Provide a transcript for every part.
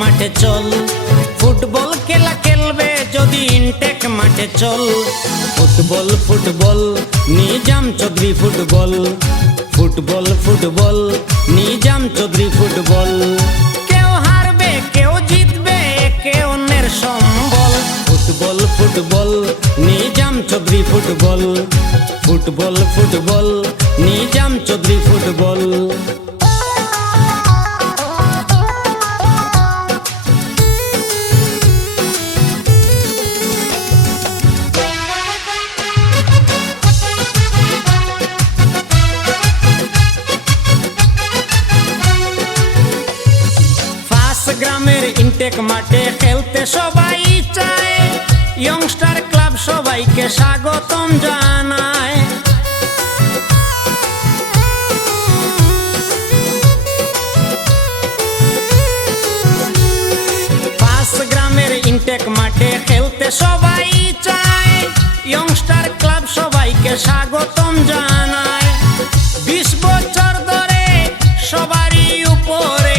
মাঠে চল, ফুটবল খেলা খেলবে যদি ইনটেক মাঠে চল। Football football Nizam Chowdhury football, football football Nizam Chowdhury football. কেউ হারবে কেউ জিতবে একে অন্যের সম্বল। Football football Nizam Chowdhury football, football football Nizam Chowdhury football. গ্রামের ইনটেক মাঠে খেলতে সবাই চায়, ইয়ংস্টার ক্লাব সবাইকে স্বাগতম জানায়। গ্রামের ইনটেক মাঠে খেলতে সবাই চায়, ইয়ংস্টার ক্লাব সবাইকে স্বাগতম জানায়। 20 বছর ধরে সবারই উপরে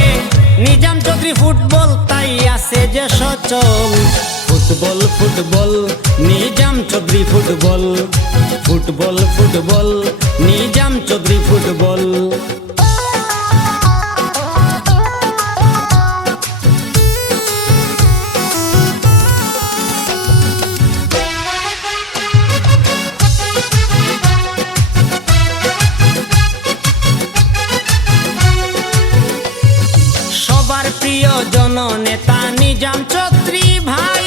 নিজাম চৌধুরী ফুটবল তাই আছে যে সচল। Football football Nizam Chowdhury football, football football Nizam Chowdhury football. প্রিয় জননেতা নিজাম চৌধুরী ভাই,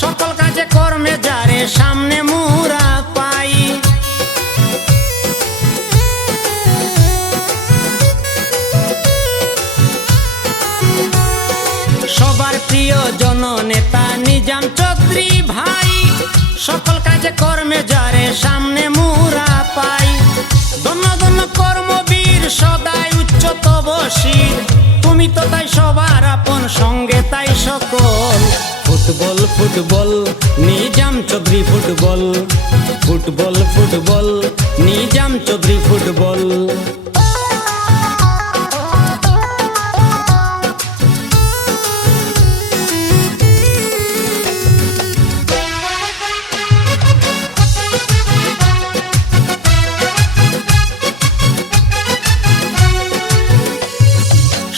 সকল কাজে কর্মে যারে সামনে মুরা পাই। সবার প্রিয় জননেতা নিজাম চৌধুরী ভাই, সকল কাজে কর্মে যারে সামনে মুরা পাই। ধন্য ধন্য কর্মবীর সদাই উচ্চতম শির, তুমি তো তাই সবার আপন সঙ্গে তাই সকল। Football football Nizam Chowdhury football, football football Nizam Chowdhury football.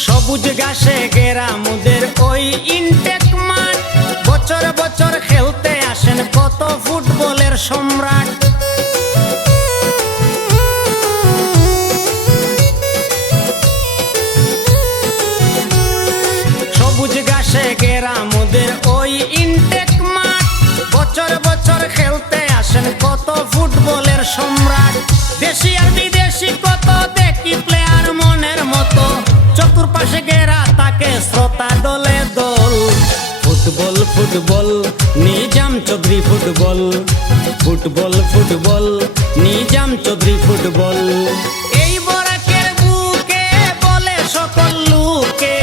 সবুজ ঘাসে ঘেরা মুদের ওই ইনটেক মাঠ, বছর বছর খেলতে আসেন কত ফুটবলের সম্রাট। সবুজ ঘাসে ঘেরা মুদের ওই ইনটেক মাঠ, বছর বছর খেলতে আসেন কত ফুটবলের সম্রাট। দেশি আর বিদেশি কত দেখি প্লেয়ার মনের মতো, চতুর্পাশে ঘেরা তাকে শ্রোতা দলে দল। Football football Nizam Chowdhury football, football football Nizam Chowdhury football. এই বরাকের বুকে বলে সকল লোকে,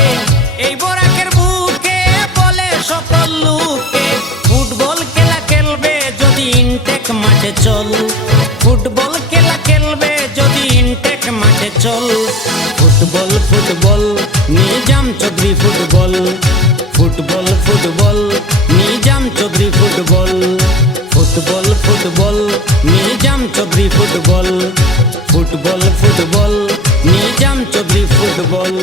এই বরাকের বুকে বলে সকল লোকে, ফুটবল খেলা খেলবে যদি ইনটেক মাঠে চল। ফুটবল খেলা খেলবে যদি ইনটেক মাঠে চল। Football football Nizam Chowdhury football, football football Nizam Chowdhury football. Football football Nizam Chowdhury football, football football Nizam Chowdhury football.